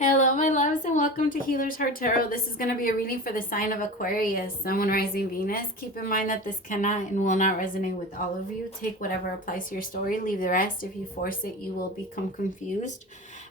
Hello, my loves, and welcome to Healer's Heart Tarot. This is going to be a reading for the sign of Aquarius, Sun, Moon, Rising, Venus. Keep in mind that this cannot and will not resonate with all of you. Take whatever applies to your story, leave the rest. If you force it, you will become confused.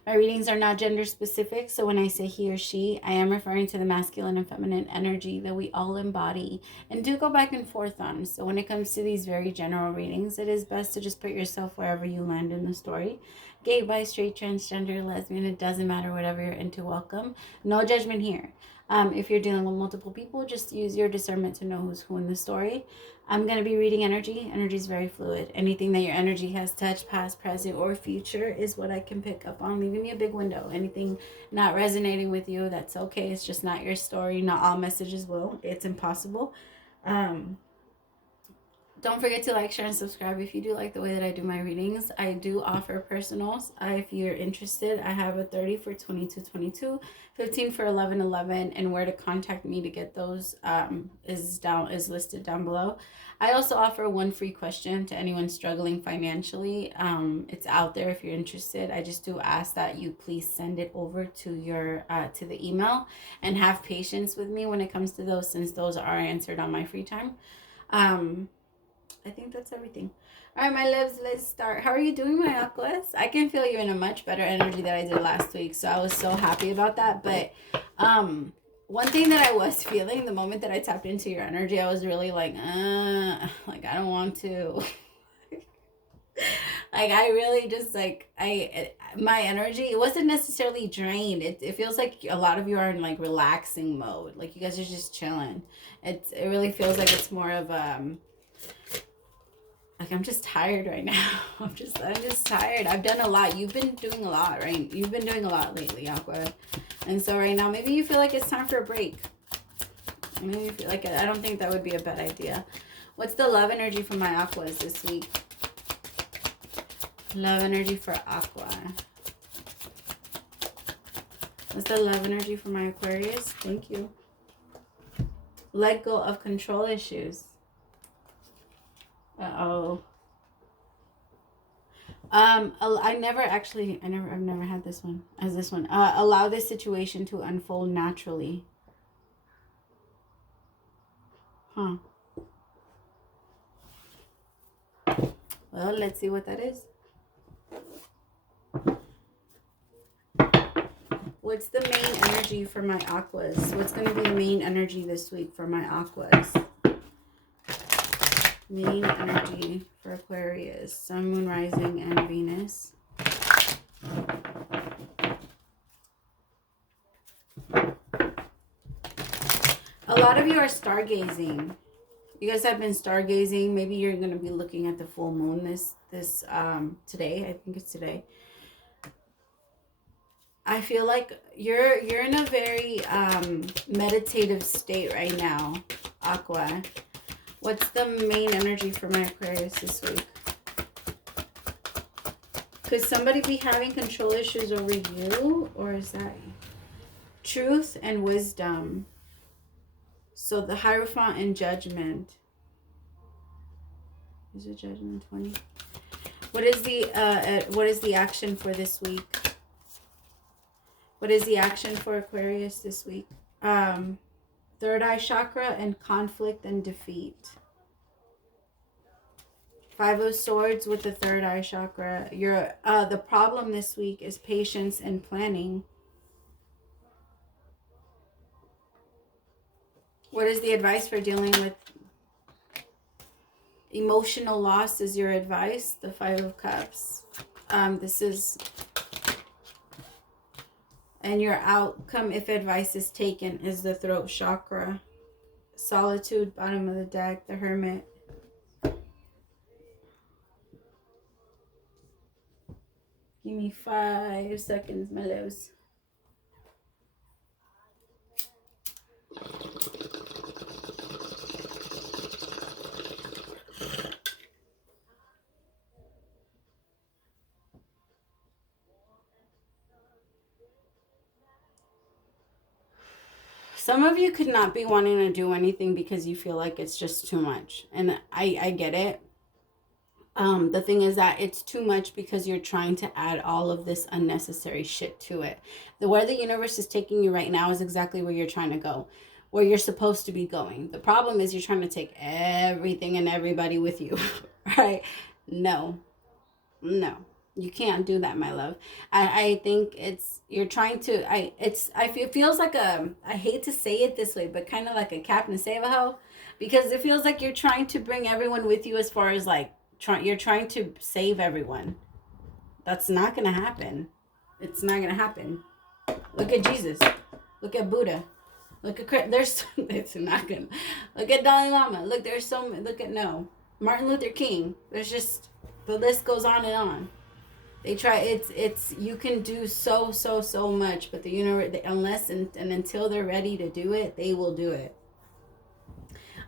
My readings are not gender specific, so when I say he or she, I am referring to the masculine and feminine energy that we all embody and do go back and forth on. So when it comes to these very general readings, it is best to just put yourself wherever you land in the story. Gay, bi, straight, transgender, lesbian, it doesn't matter, whatever you're into, welcome. No judgment here. If you're dealing with multiple people, just use your discernment to know who's who in the story. I'm going to be reading energy. Energy is very fluid. Anything that your energy has touched, past, present, or future is what I can pick up on, leaving me a big window. Anything not resonating with you, that's okay. It's just not your story. Not all messages will. It's impossible. Don't forget to like, share, and subscribe if you do like the way that I do my readings. I do offer personals. If you're interested, I have a 30 for 22.22, 15 for 11.11, and where to contact me to get those is listed down below. I also offer one free question to anyone struggling financially. It's out there if you're interested. I just do ask that you please send it over to your to the email and have patience with me when it comes to those, since those are answered on my free time. I think that's everything. All right, my loves, let's start. How are you doing, my Aquas? I can feel you in a much better energy than I did last week, so I was so happy about that. But one thing that I was feeling the moment that I tapped into your energy, I was really like I don't want to. Like, I really just, like, my energy, it wasn't necessarily drained. It feels like a lot of you are in, like, relaxing mode. Like, you guys are just chilling. It really feels like it's more of like, I'm just tired right now. I'm just tired. I've done a lot. You've been doing a lot, right? You've been doing a lot lately, Aqua. And so right now, maybe you feel like it's time for a break. Maybe you feel like I don't think that would be a bad idea. What's the love energy for my Aquas this week? Love energy for Aqua. What's the love energy for my Aquarius? Thank you. Let go of control issues. Uh-oh. I've never had this one as this one. Allow this situation to unfold naturally. Huh. Well, let's see what that is. What's the main energy for my Aquas? What's going to be the main energy this week for my Aquas? Main energy for Aquarius, Sun, Moon, Rising, and Venus. A lot of you are stargazing. You guys have been stargazing. Maybe you're going to be looking at the full moon this today. I think it's today. I feel like you're in a very meditative state right now, Aqua. What's the main energy for my Aquarius this week? Could somebody be having control issues over you? Or is that truth and wisdom? So the Hierophant and Judgment. Is it Judgment 20? What is the action for this week? What is the action for Aquarius this week? Third eye chakra and conflict and defeat. Five of Swords with the third eye chakra. The problem this week is patience and planning. What is the advice for dealing with emotional loss? Is your advice the Five of Cups? And your outcome, if advice is taken, is the throat chakra. Solitude, bottom of the deck, the Hermit. Give me 5 seconds, my loves. Some of you could not be wanting to do anything because you feel like it's just too much. And I get it. The thing is that it's too much because you're trying to add all of this unnecessary shit to it. Where the universe is taking you right now is exactly where you're trying to go, where you're supposed to be going. The problem is you're trying to take everything and everybody with you, right? No, you can't do that, my love. I think you're trying to, it feels like I hate to say it this way, but kind of like a Captain Save-A-Ho, because it feels like you're trying to bring everyone with you as far as like, you're trying to save everyone. That's not gonna happen. It's not gonna happen. Look at Jesus. Look at Buddha. Look at it's not gonna. Look at Dalai Lama. Look, Martin Luther King. There's just, the list goes on and on. They try. It's you can do so much, but the universe, unless and until they're ready to do it, they will do it.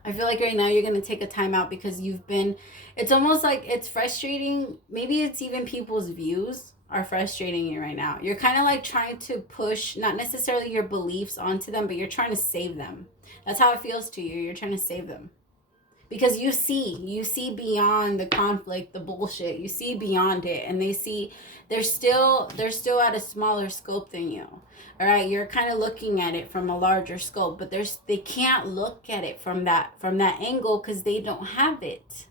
I feel like right now you're going to take a time out because it's almost like it's frustrating. Maybe it's even people's views are frustrating you right now. You're kind of like trying to push, not necessarily your beliefs onto them, but you're trying to save them. That's how it feels to you. You're trying to save them. Because you see beyond the conflict, the bullshit. You see beyond it, and they're still at a smaller scope than you. All right, you're kind of looking at it from a larger scope, but they can't look at it from that angle because they don't have it.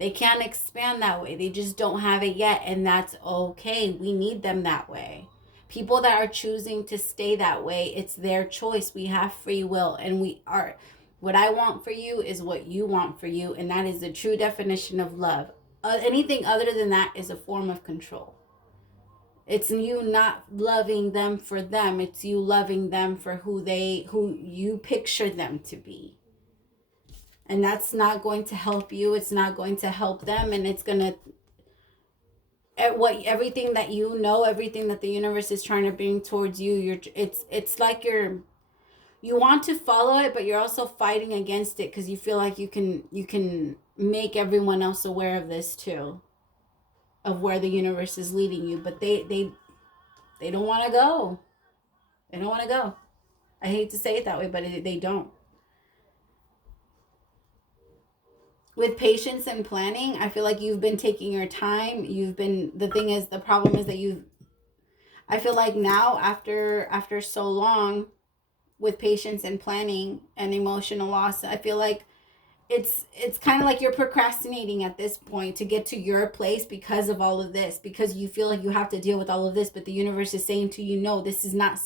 They can't expand that way. They just don't have it yet, and that's okay. We need them that way. People that are choosing to stay that way, it's their choice. We have free will, and what I want for you is what you want for you, and that is the true definition of love. Anything other than that is a form of control. It's you not loving them for them. It's you loving them for who you picture them to be. And that's not going to help you. It's not going to help them. And it's going to, everything that you know, everything that the universe is trying to bring towards you, it's like you want to follow it, but you're also fighting against it because you feel like you can make everyone else aware of this too, of where the universe is leading you. But they don't want to go. They don't want to go. I hate to say it that way, but they don't. With patience and planning, I feel like you've been taking your time. The problem is that I feel like now after so long with patience and planning and emotional loss, I feel like it's kind of like you're procrastinating at this point to get to your place because of all of this, because you feel like you have to deal with all of this, but the universe is saying to you, no, this is not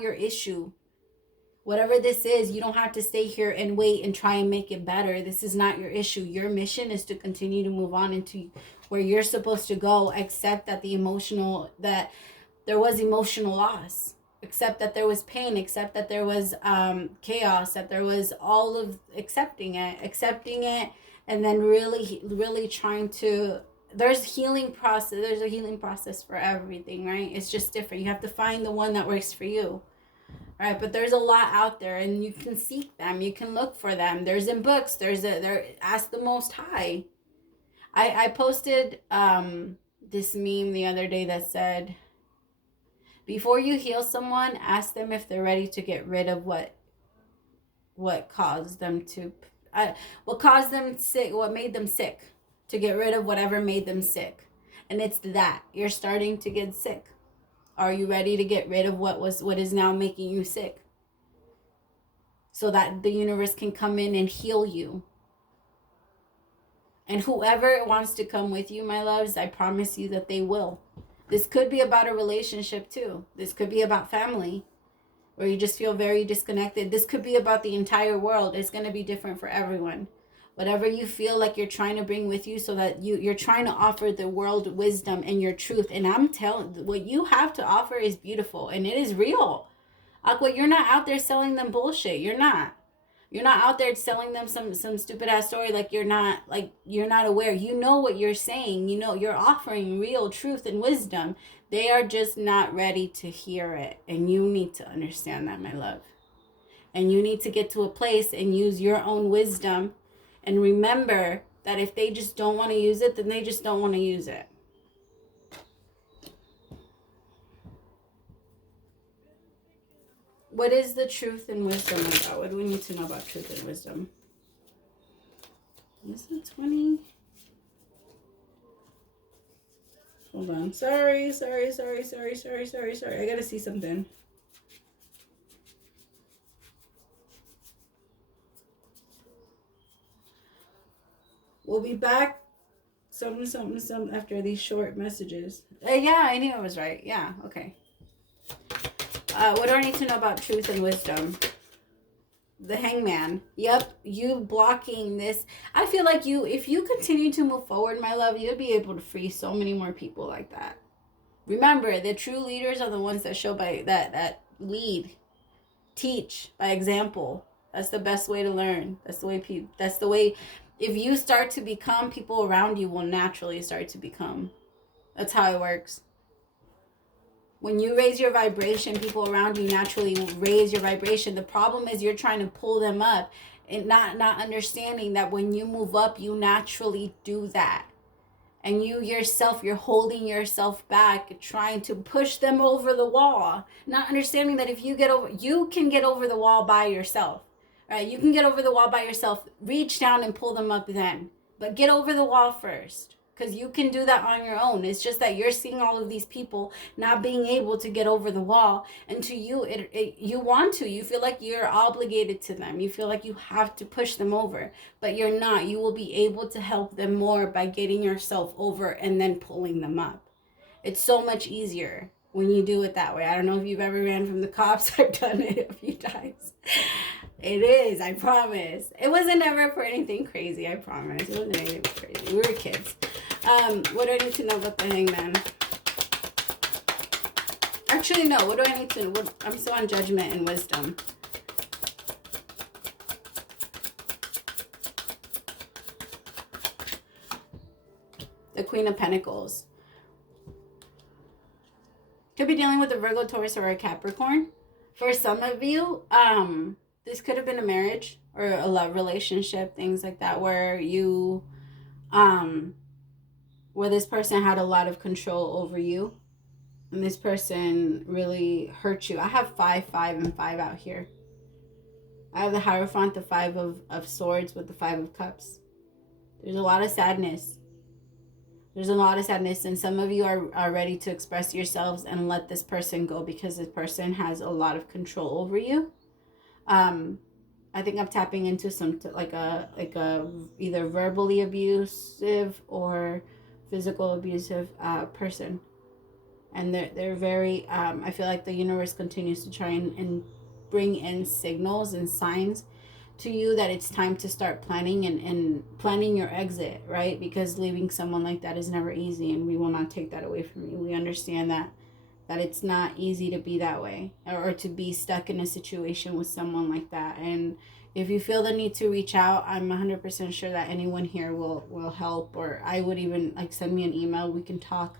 your issue. Whatever this is, you don't have to stay here and wait and try and make it better. This is not your issue. Your mission is to continue to move on into where you're supposed to go, except that that there was emotional loss, except that there was pain, except that there was chaos, that there was all of accepting it, and then really trying to, there's a healing process for everything, right? It's just different. You have to find the one that works for you. All right, but there's a lot out there, and you can seek them. You can look for them. There's in books. Ask the Most High. I posted this meme the other day that said, before you heal someone, ask them if they're ready to get rid of what caused them sick, what made them sick, to get rid of whatever made them sick. And it's that you're starting to get sick. Are you ready to get rid of what is now making you sick, so that the universe can come in and heal you? And whoever wants to come with you, my loves, I promise you that they will. This could be about a relationship too. This could be about family, where you just feel very disconnected. This could be about the entire world. It's going to be different for everyone. Whatever you feel like you're trying to bring with you, so that you're trying to offer the world wisdom and your truth. And I'm telling, what you have to offer is beautiful, and it is real. Aqua, you're not out there selling them bullshit. You're not out there selling them some stupid ass story like you're not aware. You know what you're saying. You know you're offering real truth and wisdom. They are just not ready to hear it, and you need to understand that, my love. And you need to get to a place and use your own wisdom. And remember that if they just don't want to use it, then they just don't want to use it. What is the truth and wisdom about? What do we need to know about truth and wisdom? Is it 20? Hold on. Sorry. I gotta see something. We'll be back. Something after these short messages. Yeah, I knew I was right. Yeah, okay. What do I need to know about truth and wisdom? The Hangman. Yep, you blocking this. I feel like if you continue to move forward, my love, you'll be able to free so many more people like that. Remember, the true leaders are the ones that show by that lead, teach by example. That's the best way to learn. That's the way. If you start to become, people around you will naturally start to become. That's how it works. When you raise your vibration, people around you naturally raise your vibration. The problem is you're trying to pull them up and not understanding that when you move up, you naturally do that. And you yourself, you're holding yourself back, trying to push them over the wall. Not understanding that if you can get over the wall by yourself. Right? You can get over the wall by yourself. Reach down and pull them up then. But get over the wall first. Because you can do that on your own. It's just that you're seeing all of these people not being able to get over the wall. And to you, you want to. You feel like you're obligated to them. You feel like you have to push them over. But you're not. You will be able to help them more by getting yourself over and then pulling them up. It's so much easier when you do it that way. I don't know if you've ever ran from the cops. I've done it a few times. It is, I promise. It wasn't ever for anything crazy, I promise. It wasn't anything crazy. We were kids. What do I need to know about the Hangman? Actually, no. What do I need to know? I'm still on Judgment and Wisdom. The Queen of Pentacles. Could be dealing with a Virgo, Taurus, or a Capricorn. For some of you, this could have been a marriage or a love relationship, things like that, where you, where this person had a lot of control over you, and this person really hurt you. I have 5, 5, and 5 out here. I have the Hierophant, the 5 of Swords with the 5 of Cups. There's a lot of sadness. There's a lot of sadness, and some of you are ready to express yourselves and let this person go because this person has a lot of control over you. I think I'm tapping into some like a either verbally abusive or physical abusive person, and they're very I feel like the universe continues to try and bring in signals and signs to you that it's time to start planning and planning your exit, right? Because leaving someone like that is never easy, and we will not take that away from you. We understand that it's not easy to be that way or to be stuck in a situation with someone like that. And if you feel the need to reach out, I'm 100% sure that anyone here will help, or I would even like send me an email. We can talk.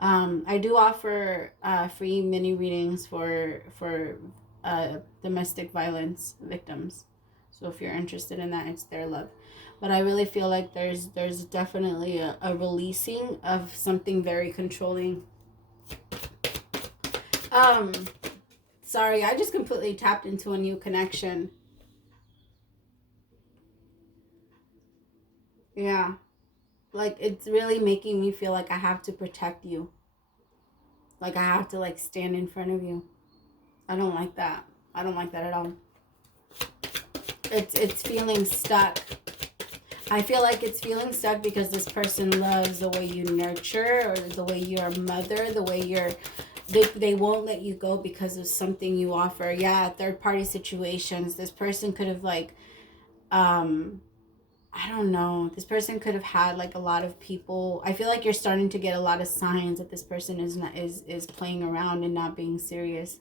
I do offer free mini readings for domestic violence victims. So if you're interested in that, it's their love. But I really feel like there's definitely a releasing of something very controlling. Sorry, I just completely tapped into a new connection. Yeah. Like, it's really making me feel like I have to protect you. Like, I have to, like, stand in front of you. I don't like that. I don't like that at all. It's feeling stuck. I feel like it's feeling stuck because this person loves the way you nurture, or the way you're a mother, the way you're... They won't let you go because of something you offer. Yeah, third-party situations. This person could have, like... I don't know. This person could have had like a lot of people. I feel like you're starting to get a lot of signs that this person is playing around and not being serious.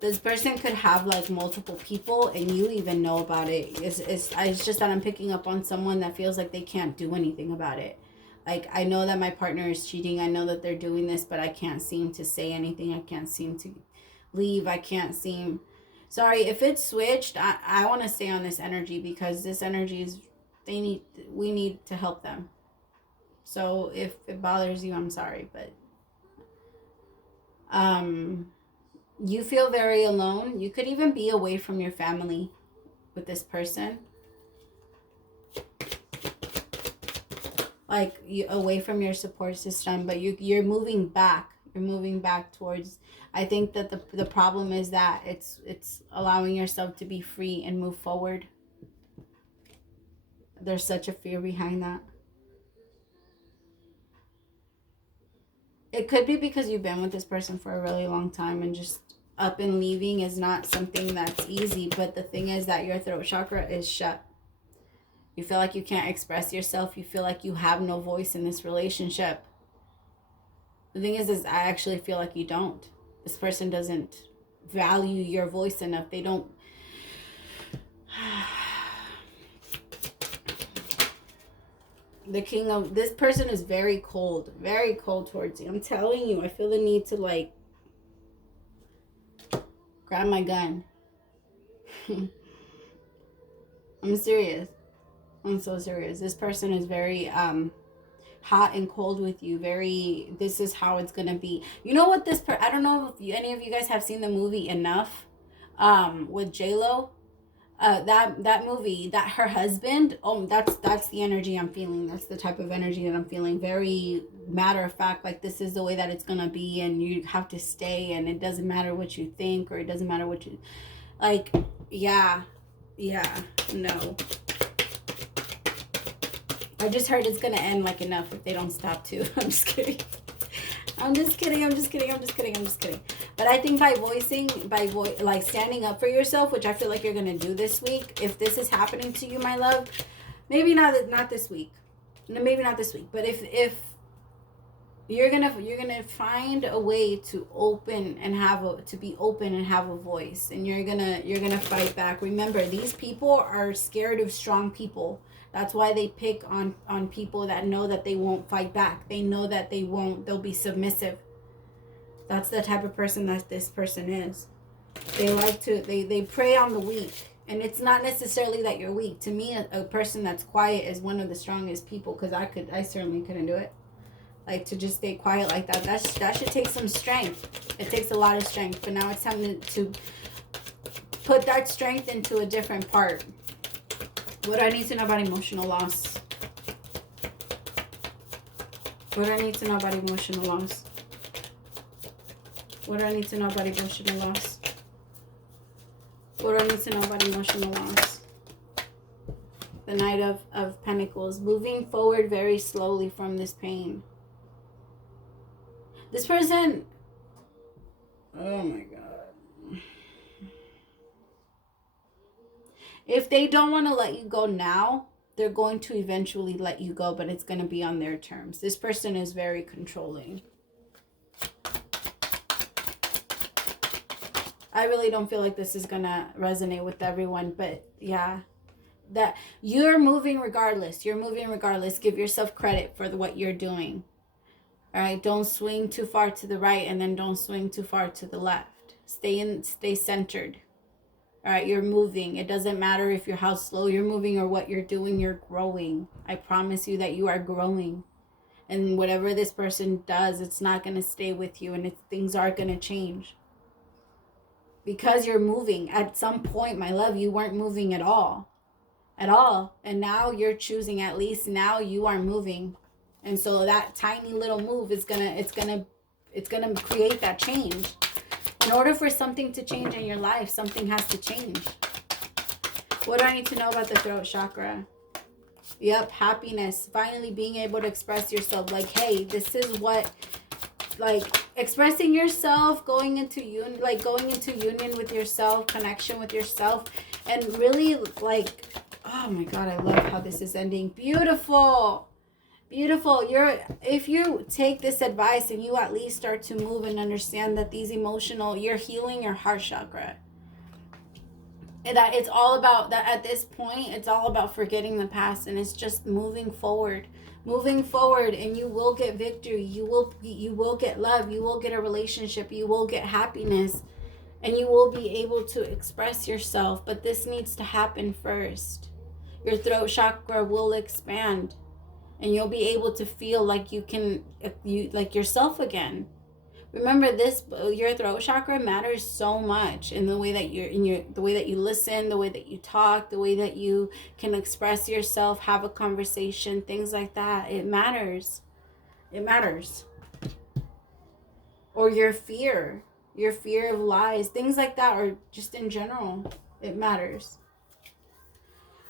This person could have like multiple people and you even know about it. It's just that I'm picking up on someone that feels like they can't do anything about it. Like, I know that my partner is cheating. I know that they're doing this, but I can't seem to say anything. I can't seem to leave. I can't seem... Sorry, if it's switched, I want to stay on this energy because this energy is... We need to help them. So if it bothers you, I'm sorry, but... You feel very alone. You could even be away from your family with this person. Like, you away from your support system, but you're moving back. You're moving back towards, I think that the problem is that it's allowing yourself to be free and move forward. There's such a fear behind that. It could be because you've been with this person for a really long time, and just up and leaving is not something that's easy. But the thing is that your throat chakra is shut. You feel like you can't express yourself. You feel like you have no voice in this relationship. The thing is I actually feel like you don't. This person doesn't value your voice enough. They don't. The king of this person is very cold towards you. I'm telling you, I feel the need to like grab my gun. I'm serious. I'm so serious. This person is very hot and cold with you. Very, this is how it's gonna be. You know what this I don't know if any of you guys have seen the movie Enough with J-Lo. That movie, that her husband, that's the energy I'm feeling. That's the type of energy that I'm feeling. Very matter of fact, like this is the way that it's gonna be, and you have to stay, and it doesn't matter what you think, or it doesn't matter what you like. Yeah, no. I just heard it's gonna end like Enough if they don't stop too. I'm just kidding. I'm just kidding. But I think by like standing up for yourself, which I feel like you're gonna do this week, if this is happening to you, my love, maybe not this week. No, maybe not this week. But if you're gonna find a way to open and be open and have a voice, and you're gonna fight back. Remember, these people are scared of strong people. That's why they pick on people that know that they won't fight back. They know that they'll be submissive. That's the type of person that this person is. They prey on the weak. And it's not necessarily that you're weak. To me, a person that's quiet is one of the strongest people, because I certainly couldn't do it. Like, to just stay quiet like that should take some strength. It takes a lot of strength. But now it's time to put that strength into a different part. What do I need to know about emotional loss? What do I need to know about emotional loss? What do I need to know about emotional loss? What do I need to know about emotional loss? The Knight of Pentacles. Moving forward very slowly from this pain. This person... Oh my God. If they don't want to let you go now, they're going to eventually let you go, but it's going to be on their terms. This person is very controlling. I really don't feel like this is going to resonate with everyone, but yeah. That you're moving regardless. You're moving regardless. Give yourself credit for what you're doing. All right? Don't swing too far to the right, and then don't swing too far to the left. Stay centered. All right, you're moving. It doesn't matter if you're how slow you're moving or what you're doing, you're growing. I promise you that you are growing. And whatever this person does, it's not going to stay with you, and things are going to change. Because you're moving. At some point, my love, you weren't moving at all. At all. And now you're choosing, at least now you are moving. And so that tiny little move is it's gonna create that change. In order for something to change in your life, something has to change. What do I need to know about the throat chakra? Yep, happiness. Finally being able to express yourself. Like, hey, this is what, like, expressing yourself, going into union with yourself, connection with yourself, and really, like, oh my God, I love how this is ending. Beautiful. Beautiful. If you take this advice and you at least start to move and understand that you're healing your heart chakra. And that it's all about that at this point, it's all about forgetting the past, and it's just moving forward. Moving forward, and you will get victory. You will get love. You will get a relationship. You will get happiness. And you will be able to express yourself. But this needs to happen first. Your throat chakra will expand. And you'll be able to feel like like yourself again. Remember this, your throat chakra matters so much in the way that the way that you listen, the way that you talk, the way that you can express yourself, have a conversation, things like that. It matters. It matters. Or your fear of lies, things like that, or just in general, it matters.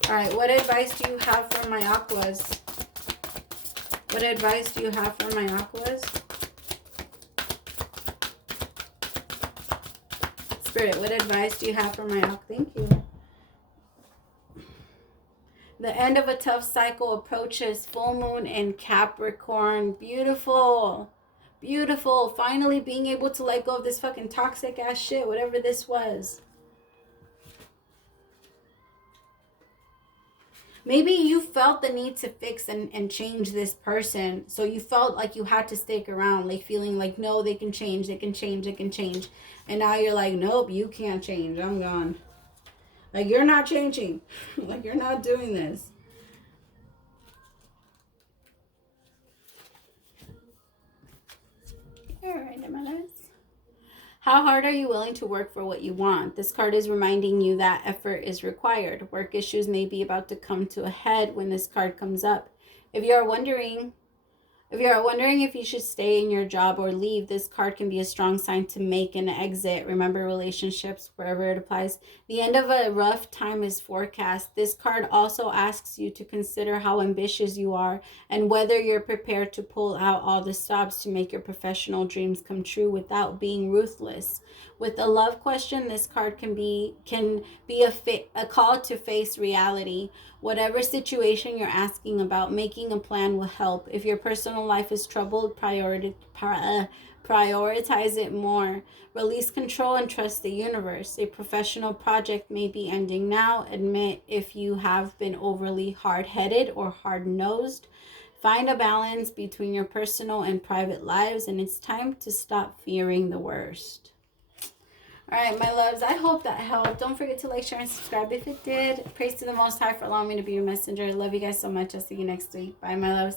All right, what advice do you have for my aquas? What advice do you have for my aquas? Spirit, what advice do you have for my aquas? Thank you. The end of a tough cycle approaches. Full moon in Capricorn. Beautiful. Beautiful. Finally being able to let go of this fucking toxic ass shit, whatever this was. Maybe you felt the need to fix and change this person. So you felt like you had to stick around, like feeling like, no, they can change, they can change, they can change. And now you're like, nope, you can't change. I'm gone. Like, you're not changing. Like, you're not doing this. All right, my loves. How hard are you willing to work for what you want? This card is reminding you that effort is required. Work issues may be about to come to a head when this card comes up. If you are wondering if you should stay in your job or leave, this card can be a strong sign to make an exit. Remember, relationships, wherever it applies. The end of a rough time is forecast. This card also asks you to consider how ambitious you are and whether you're prepared to pull out all the stops to make your professional dreams come true without being ruthless. With a love question, this card can be a call to face reality. Whatever situation you're asking about, making a plan will help. If your personal life is troubled, prioritize it more. Release control and trust the universe. A professional project may be ending now. Admit if you have been overly hard-headed or hard-nosed. Find a balance between your personal and private lives, and it's time to stop fearing the worst. All right, my loves, I hope that helped. Don't forget to like, share, and subscribe if it did. Praise to the Most High for allowing me to be your messenger. I love you guys so much. I'll see you next week. Bye, my loves.